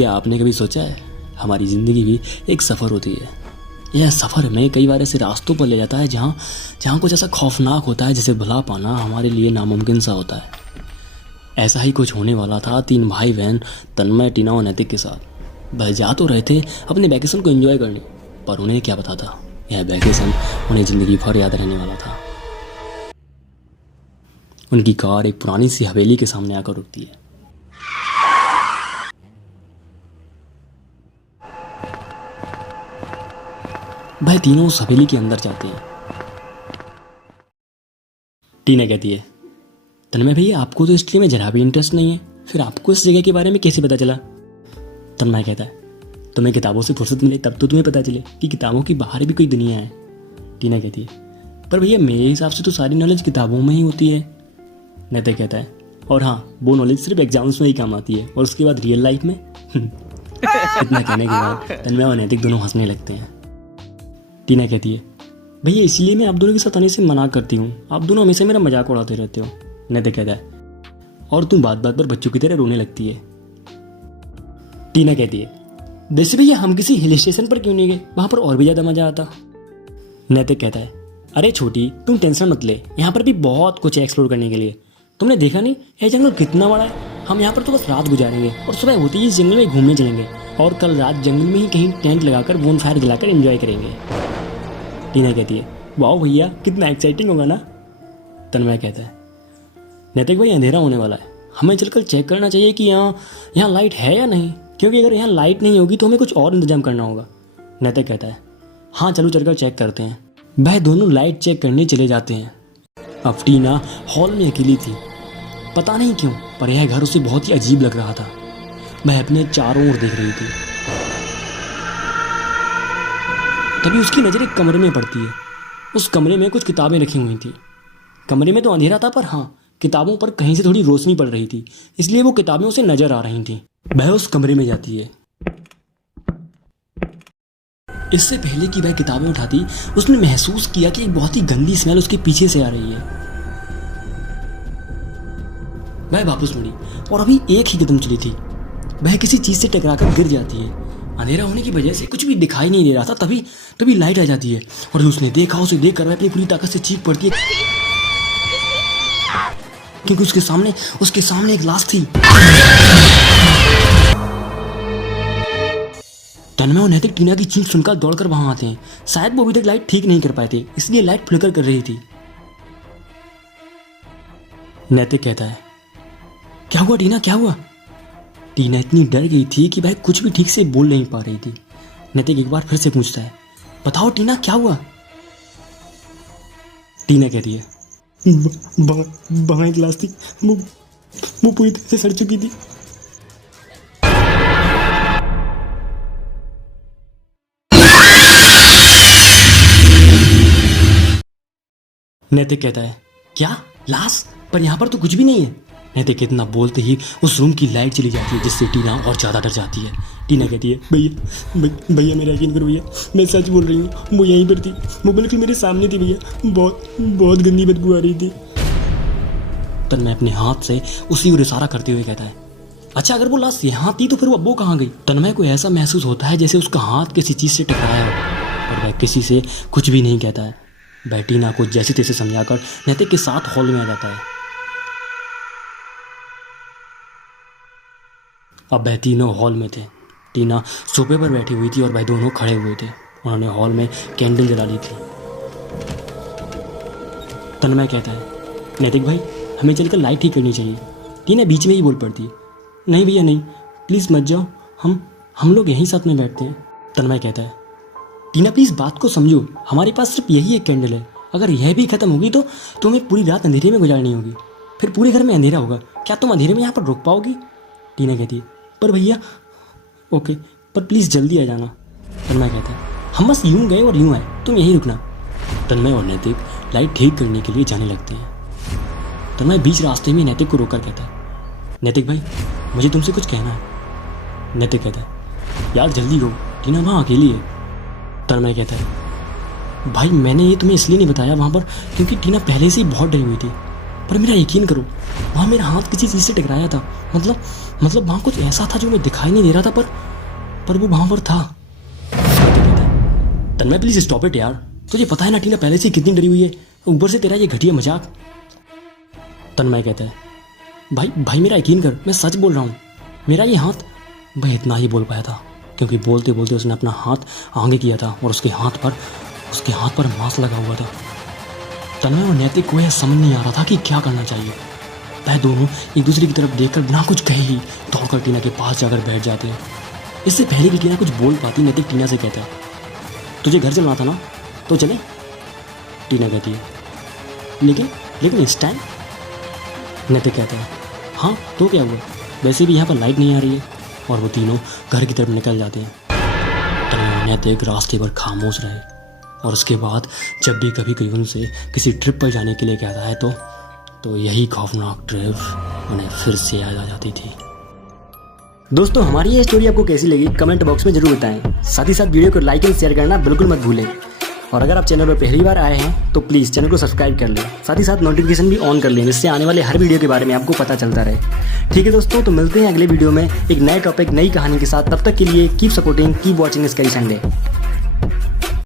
क्या आपने कभी सोचा है हमारी ज़िंदगी भी एक सफ़र होती है। यह सफ़र हमें कई बार ऐसे रास्तों पर ले जाता है जहाँ कुछ ऐसा खौफनाक होता है जिसे भुला पाना हमारे लिए नामुमकिन सा होता है। ऐसा ही कुछ होने वाला था 3 भाई बहन तन्मय, टीना और नैतिक के साथ। वह जा तो रहे थे अपने वैकेशन को एंजॉय करने, पर उन्हें क्या पता था यह वैकेशन उन्हें ज़िंदगी भर याद रहने वाला था। उनकी कार एक पुरानी सी हवेली के सामने आकर रुकती है। वह तीनों उस हवेली के अंदर जाते हैं। टीना कहती है, तन्मय भैया आपको तो हिस्ट्री में जरा भी इंटरेस्ट नहीं है, फिर आपको इस जगह के बारे में कैसे पता चला? तन्मय कहता है, तुम्हें किताबों से फुर्सत मिले तब तो तुम्हें पता चले कि किताबों के बाहर भी कोई दुनिया है। टीना कहती है, पर भैया मेरे हिसाब से तो सारी नॉलेज किताबों में ही होती है। नैतिक कहता है, और हाँ, वो नॉलेज सिर्फ एग्जाम्स में ही काम आती है और उसके बाद रियल लाइफ में। इतना कहने के बाद तन्मय और नैतिक दोनों हंसने लगते हैं। टीना कहती है, भैया इसलिए मैं आप दोनों के साथ आने से मना करती हूँ, आप दोनों हमेशा मेरा मजाक उड़ाते रहते हो। नैतिक कहता है, और तुम बात बात पर बच्चों की तरह रोने लगती है। टीना कहती है, वैसे भैया हम किसी हिल स्टेशन पर क्यों नहीं गए, वहाँ पर और भी ज़्यादा मज़ा आता। नैतिक कहता है, अरे छोटी तुम टेंशन मत ले, यहाँ पर भी बहुत कुछ है एक्सप्लोर करने के लिए। तुमने देखा नहीं यह जंगल कितना बड़ा है, हम यहाँ पर तो बस रात गुजारेंगे और सुबह होते ही इस जंगल में घूमने चलेंगे और कल रात जंगल में ही कहीं टेंट लगाकर बोन फायर जलाकर एंजॉय करेंगे। टीना कहती है, वाह भैया कितना एक्साइटिंग होगा ना। तन्मय कहता है, नैतिक भाई अंधेरा होने वाला है, हमें चलकर चेक करना चाहिए कि यहाँ लाइट है या नहीं, क्योंकि अगर यहाँ लाइट नहीं होगी तो हमें कुछ और इंतजाम करना होगा। नैतिक कहता है, हाँ चलो चलकर चेक करते हैं। वह दोनों लाइट चेक करने चले जाते हैं। अब टीना हॉल में अकेली थी, पता नहीं क्यों पर यह घर उसे बहुत ही अजीब लग रहा था। वह अपने चारों ओर देख रही थी। तभी उसकी नज़र एक कमरे में पड़ती है। उस कमरे में कुछ किताबें रखी हुई थी। कमरे में तो अंधेरा था, पर हाँ किताबों पर कहीं से थोड़ी रोशनी पड़ रही थी, इसलिए वो किताबें उसे नजर आ रही थी। वह उस कमरे में जाती है। इससे पहले कि वह किताबें उठाती, उसने महसूस किया कि एक बहुत ही गंदी स्मेल उसके पीछे से आ रही है। वह वापस मुड़ी और अभी एक ही कदम चली थी, वह किसी चीज से टकराकर गिर जाती है। अंधेरा होने की वजह से कुछ भी दिखाई नहीं दे रहा था। तभी लाइट आ जाती है और उसने देखा, उसे देखकर वह अपनी पूरी ताकत से चीख पड़ती है, क्योंकि उसके सामने एक लाश थी। तन्मय और नैतिक टीना की चीख सुनकर दौड़कर वहां आते हैं। शायद वो अभी तक लाइट ठीक नहीं कर पाए थे, इसलिए लाइट फ्लिकर कर रही थी। नैतिक कहता है, क्या हुआ टीना, क्या हुआ? टीना इतनी डर गई थी कि वह कुछ भी ठीक से बोल नहीं पा रही थी। नैतिक एक बार फिर से पूछता है, बताओ टीना क्या हुआ? टीना कहती है, वहां एक लाश थी, वो पूरी तरह से सड़ चुकी थी। नैतिक कहता है, क्या लाश? पर यहाँ पर तो कुछ भी नहीं है। नैतिक इतना बोलते ही उस रूम की लाइट चली जाती है, जिससे टीना और ज़्यादा डर जाती है। टीना कहती है, भैया मेरा यकीन करो भैया, मैं सच बोल रही हूँ, वो यहीं पर थी, वो बिल्कुल मेरे सामने थी भैया, बहुत गंदी बदबू आ रही थी। तन्मय अपने हाथ से उसी ओर इशारा करते हुए कहता है, अच्छा अगर वो लाश यहाँ थी तो फिर वो कहाँ गई? तन्मय को ऐसा महसूस होता है जैसे उसका हाथ किसी चीज़ से टकराया हो, और वह किसी से कुछ भी नहीं कहता है। वह टीना को जैसे तैसे समझाकर नैतिक के साथ हॉल में आ जाता है। अब वह तीनों हॉल में थे। टीना सोफे पर बैठी हुई थी और वह दोनों खड़े हुए थे। उन्होंने हॉल में कैंडल जला ली थी। तन्मय कहता है, नैतिक भाई हमें चलकर लाइट ठीक करनी चाहिए। टीना बीच में ही बोल पड़ती है, नहीं भैया नहीं, प्लीज़ मत जाओ, हम लोग यहीं साथ में बैठते हैं। तन्मय कहता है, टीना प्लीज़ बात को समझो, हमारे पास सिर्फ यही एक कैंडल है, अगर यह भी ख़त्म होगी तो तुम्हें पूरी रात अंधेरे में गुजारनी होगी, फिर पूरे घर में अंधेरा होगा, क्या तुम अंधेरे में यहाँ पर रुक पाओगी? टीना कहती है, पर भैया ओके, पर प्लीज़ जल्दी आ जाना। तन्मय कहता है, हम बस यूं गए और यूं आए, तुम यहीं रुकना। तन्मय और नैतिक लाइट ठीक करने के लिए जाने लगते हैं। तन्मय बीच रास्ते में नैतिक को रोककर कहता है, नैतिक भाई मुझे तुमसे कुछ कहना है। नैतिक कहता है, यार जल्दी करो, टीना वहाँ अकेली है। तन्मय कहता है, भाई मैंने ये तुम्हें इसलिए नहीं बताया वहाँ पर क्योंकि टीना पहले से ही बहुत डरी हुई थी, पर मेरा यकीन करो वहाँ मेरा हाथ किसी चीज़ से टकराया था, मतलब वहाँ कुछ ऐसा था जो उन्हें दिखाई नहीं दे रहा था, पर वो वहाँ पर था। तन्मय प्लीज स्टॉप इट यार, तुझे पता है ना टीना पहले से ही कितनी डरी हुई है, ऊपर से तेरा ये घटिया मजाक। तन्मय कहता है भाई मेरा यकीन कर, मैं सच बोल रहा हूँ, मेरा ये हाथ। भाई इतना ही बोल पाया था क्योंकि बोलते बोलते उसने अपना हाथ आगे किया था और उसके हाथ पर मांस लगा हुआ था। तन्मय और नैतिक को यह समझ नहीं आ रहा था कि क्या करना चाहिए। वह दोनों एक दूसरे की तरफ देखकर बिना कुछ कहे ही दौड़कर टीना के पास जाकर बैठ जाते हैं। इससे पहले कि टीना कुछ बोल पाती, नैतिक टीना से कहता है तुझे घर चलना था ना, तो चले। टीना कहती है लेकिन इस टाइम। नैतिक कहता है हाँ तो क्या हुआ, वैसे भी यहाँ पर लाइट नहीं आ रही है। और वो तीनों घर की तरफ निकल जाते हैं। तन्मय और नैतिक रास्ते पर खामोश रहे और उसके बाद जब भी कभी कोई उनसे किसी ट्रिप पर जाने के लिए कहता है तो यही खौफनाक ट्रिप उन्हें फिर से याद आ जाती थी। दोस्तों हमारी ये स्टोरी आपको कैसी लगी कमेंट बॉक्स में जरूर बताएं। साथ ही साथ वीडियो को लाइक एंड शेयर करना बिल्कुल मत भूलें। और अगर आप चैनल पर पहली बार आए हैं तो प्लीज़ चैनल को सब्सक्राइब कर लें, साथ ही साथ नोटिफिकेशन भी ऑन कर लें जिससे आने वाले हर वीडियो के बारे में आपको पता चलता रहे। ठीक है दोस्तों, तो मिलते हैं अगले वीडियो में एक नए टॉपिक नई कहानी के साथ। तब तक के लिए keep supporting, keep watching scary Sunday.